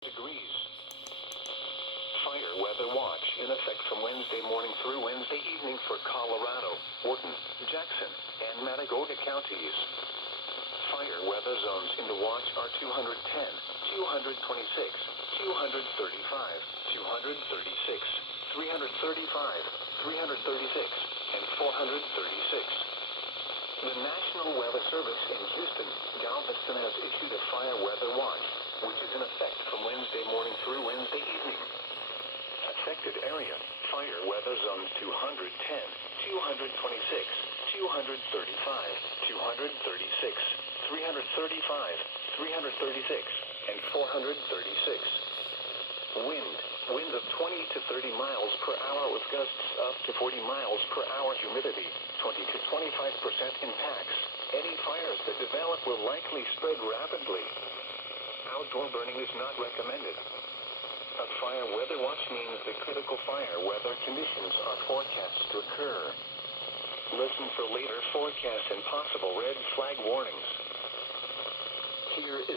degrees. Fire weather watch in effect from Wednesday morning through Wednesday evening for Colorado, Wharton, Jackson, and Matagorda counties. Fire weather zones in the watch are 210, 226, 235, 236, 335, 336, and 436. The National Weather Service in Houston, Galveston has issued a fire weather watch, which is in effect from Wednesday morning through Wednesday evening. Affected area, fire weather zones 210, 226, 235, 236, 335, 336, and 436. Winds of 20 to 30 miles per hour with gusts up to 40 miles per hour. Humidity 20 to 25% in packs. Any fires that develop will likely spread rapidly. Outdoor burning is not recommended. A fire weather watch means that critical fire weather conditions are forecast to occur. Listen for later forecasts and possible red flag warnings. Here is